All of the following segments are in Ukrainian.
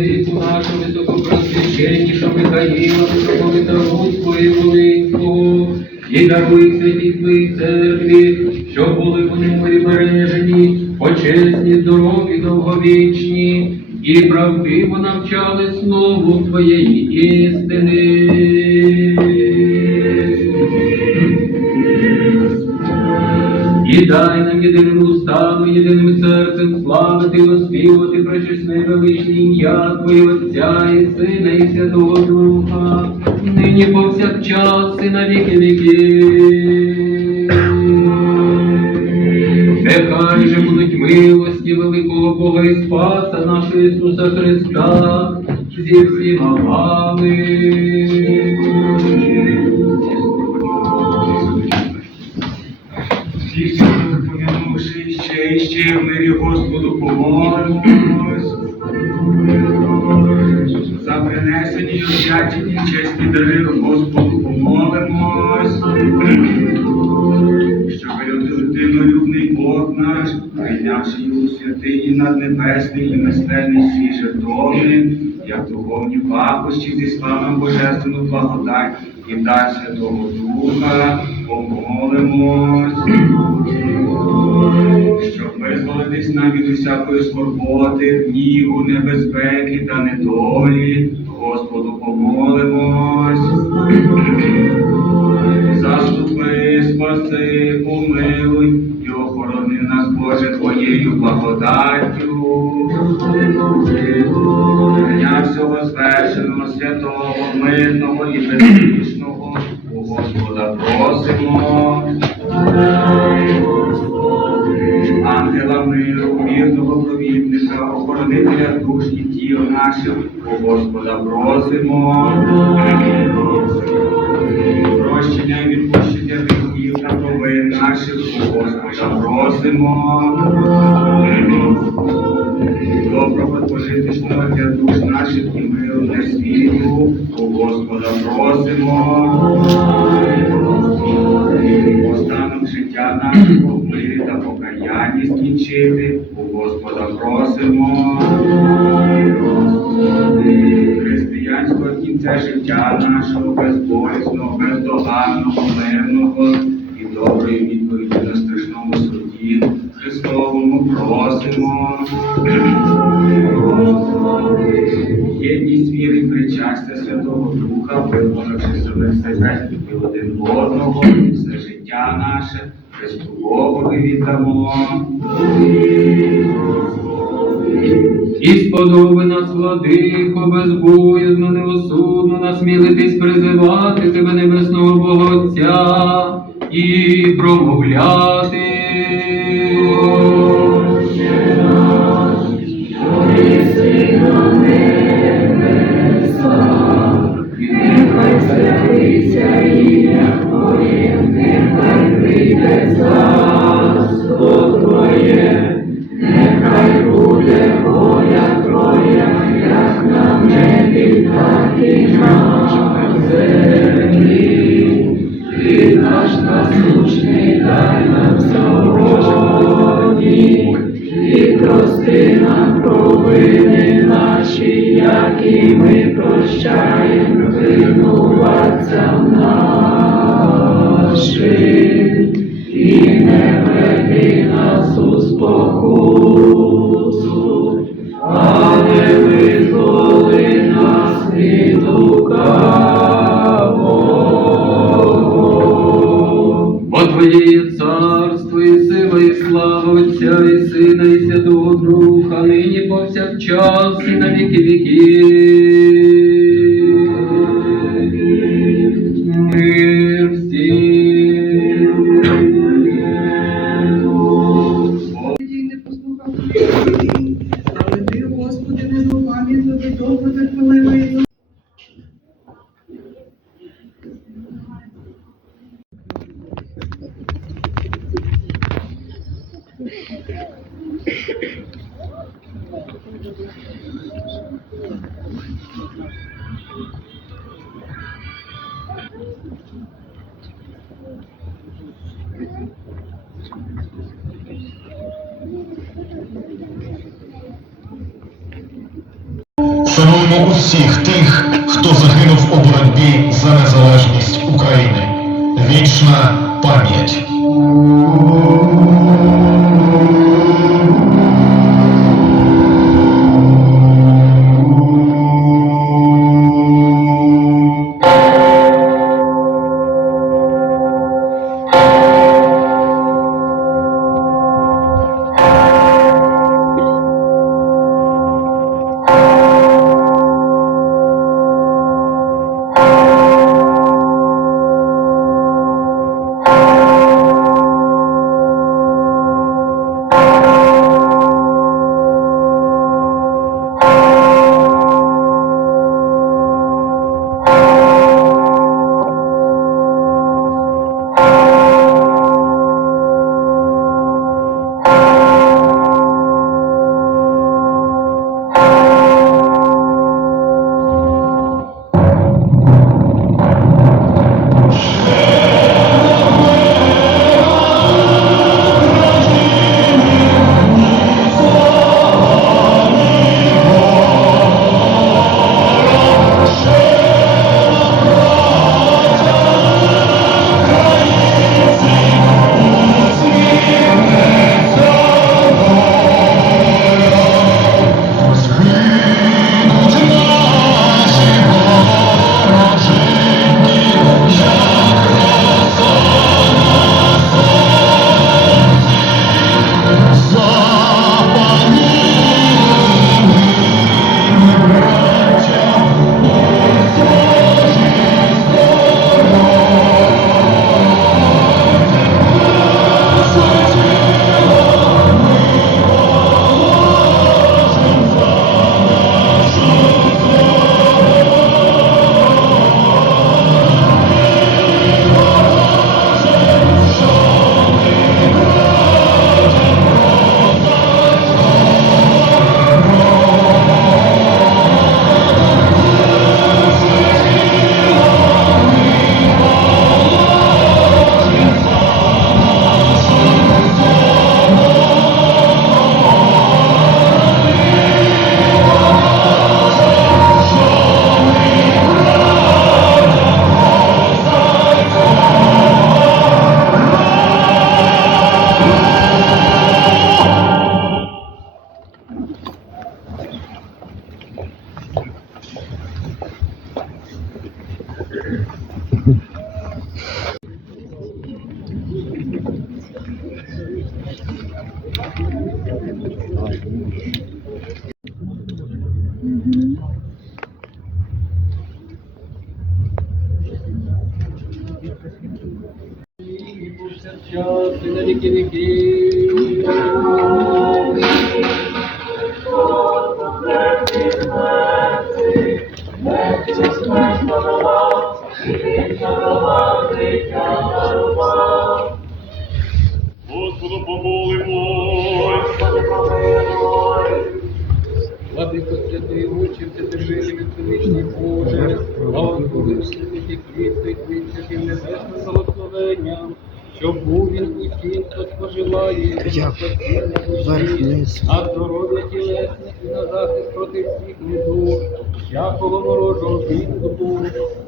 владику нашу високопросвященнішу Михаїла, митрополита Руського і Волинського, і даруй святі твої церкві, щоб були вони мої бережені, почесні, здорові, довговічні, і правдиво навчали слову Твоєї істини. Дай нам єдиним устами, єдиним серцем славити, оспівати пречесне величне ім'я Твоє Отця і Сина, і Святого Духа, нині повсякчас і на віки віків. Нехай же будуть милості великого Бога і Спаса нашого Ісуса Христа зі всіма вами. В мирі Господу помолимось. За принесені й освячені чесні дари Господу помолимось. Щоб людинолюбний Бог наш, прийнявши його святий і наднебесний і мистецький свій жертовник, як духовні пахощі зі славом Божественну благодать і дар Святого Духа, помолимось визволитись нам від усякої скорботи, гніву, небезпеки та недолі, Господу помолимось. Заступи, спаси, помилуй і охорони нас, Боже, Твоєю благодаттю. Дня всього звершеного, святого, мирного і безгрішного, просимо. Прощення і відпущення гріхів та повин наших, Господа просимо. Наше, Христу Богові віддамо. І сподоби нас, владико, безбоязно, неосудно насмілитись призивати тебе небесного Бога Отця і промовляти. Шануємо усіх тих, хто загинув у боротьбі за незалежність України. Вічна пам'ять. Господу помолимось. Владико святий очі, вседержитель вічний Боже, благослови святі квіти, твій святим небесним благословенням, щоб був він усім, хто споживає, на здоров'я тілесне і на захист проти всіх недуг, всякого ворожого підступу,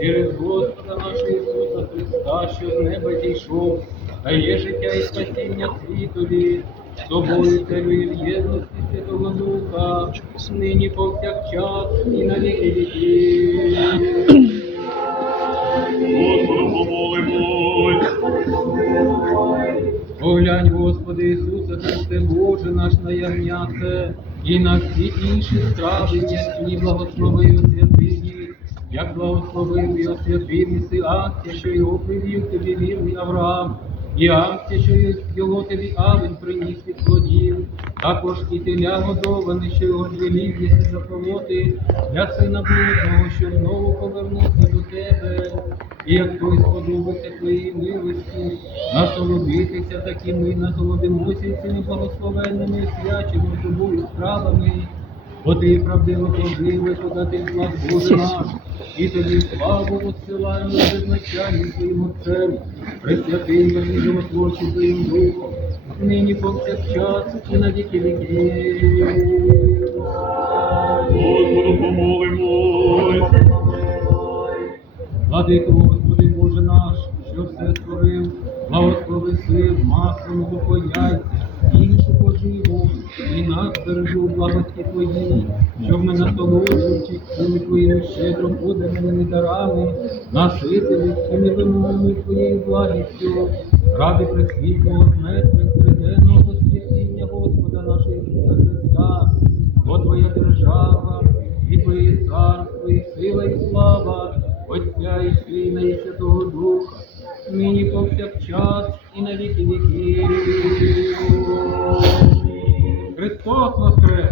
через Господа нашого Ісуса Христа, що з неба зійшов, дає життя і спасіння світові, з тобою в єдності Святого Духа, нині повсякчас і на віки віків. Господу помолимось. Поглянь, Господи Ісусе Христе Боже наш на ягняце, і на всі інші страви, які благослови і освяти як благословив і освятив іси акція, що його привів тобі вірний Авраам, і акція, що його тобі Авен приніс від плодів, також і теля годоване, що його звелів єси заполоти, для сина блудного, що знову повернувся до тебе. І як той сподобався твоїй милості, насолодитися таким ми насолодимося цими благословенними свячими тобою справами, бо ти правдиво правдивий подати благ Боже наш, і тобі славу посилаємо визначанням своїм отцем, присвятим мені животворчим твоїм духом, нині повсякчас і на віки віків. Господу помолимось. Владико, Господи Боже наш, що все створив, благослови сил, маслом поклоняйся іншу поживу, і нас бережу благості Твоїй, щоб ми насолоджуючи цими Твоїми щедро поданими дарами, наситили всіми вимогами Твоєю благістю, ради присвітлого мертвих триденного воскресіння Господа нашого Ісуса Христа, бо Твоя держава, і Твоє царство,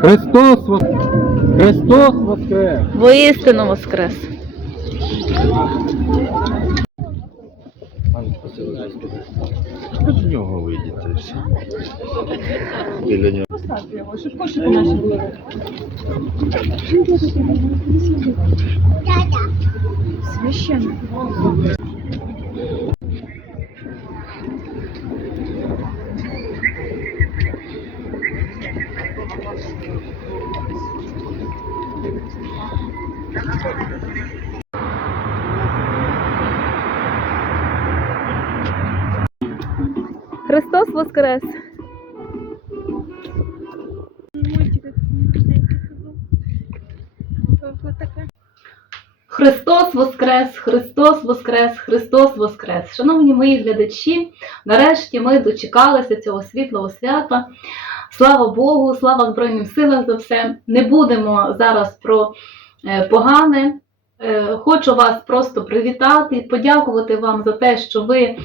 Христос воскрес! Христос воскрес! Воістину воскрес! З нього вийдете і все. Біля нього. Христос воскрес! Христос Воскрес! Христос Воскрес! Христос Воскрес! Шановні мої глядачі, нарешті ми дочекалися цього світлого свята. Слава Богу, слава Збройним силам за все. Не будемо зараз про погане. Е, Хочу вас просто привітати подякувати вам за те, що ви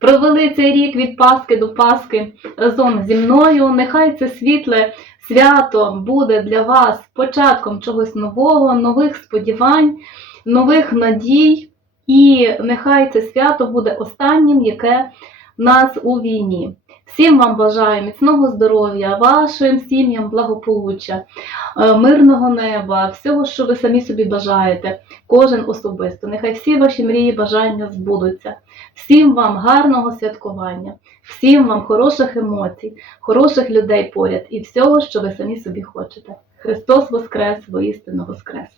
провели цей рік від Пасхи до Пасхи разом зі мною. Нехай це світле свято буде для вас початком чогось нового, нових сподівань, нових надій. І нехай це свято буде останнім, яке в нас у війні. Всім вам бажаю міцного здоров'я, вашим сім'ям благополуччя, е, мирного неба, всього, що ви самі собі бажаєте, кожен особисто. Нехай всі ваші мрії, бажання збудуться. Всім вам гарного святкування, всім вам хороших емоцій, хороших людей поряд і всього, що ви самі собі хочете. Христос Воскрес, воістину Воскрес!